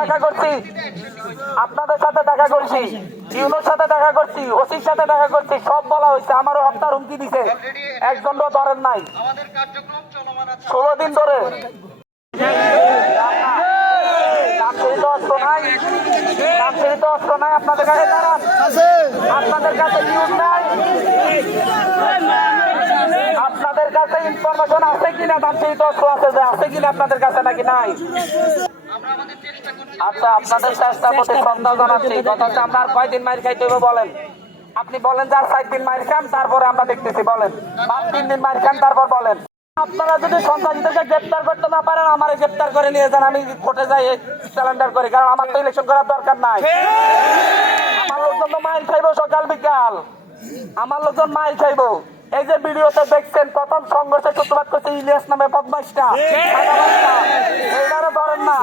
দেখা করছি, আপনাদের সাথে দেখা করছি, ইউনোর সাথে দেখা করছি, ওসির সাথে দেখা করছি, সব বলা হয়েছে। আমারও হত্যার হুমকি দিছে, একজনও ধরেন নাই 16 দিন ধরে। অস্ত্র নাই আপনাদের কাছে, দাঁড়ান, আপনাদের কাছে নিউজ নাই, আপনাদের কাছে ইনফরমেশন আছে কিনা? দামশিত অস্ত্র আছে কিনা আপনাদের কাছে, নাকি নাই? আচ্ছা, আপনাদের চেষ্টা করতে শ্রদ্ধা জানাচ্ছি। কথা হচ্ছে আমরা আর কয়দিন মাইর খাইতে হবে বলেন? আপনি বলেন যে আর 4 দিন মাইর খান, তারপরে আমরা দেখতেছি, বলেন 3 দিন মাইর খান, তারপর বলেন। আপনারা যদি সন্ত্রাসীদেরকে গ্রেপ্তার করতে না পারেন, আমার গ্রেপ্তার করে নিয়ে যান, আমি কোর্টে যাই স্যালেন্ডার করি, কারণ আমার তো ইলেকশন করার দরকার নাই। আমার লোকজন তো মাইর খাইবো সকাল বিকাল, আমার লোকজন মাইর খাইবো। এই যে ভিডিওতে দেখছেন, প্রথম সংঘর্ষে সূত্রপাত করছে ইলিয়াস নামে বদমাইশটা, এইটারও ধরেন না।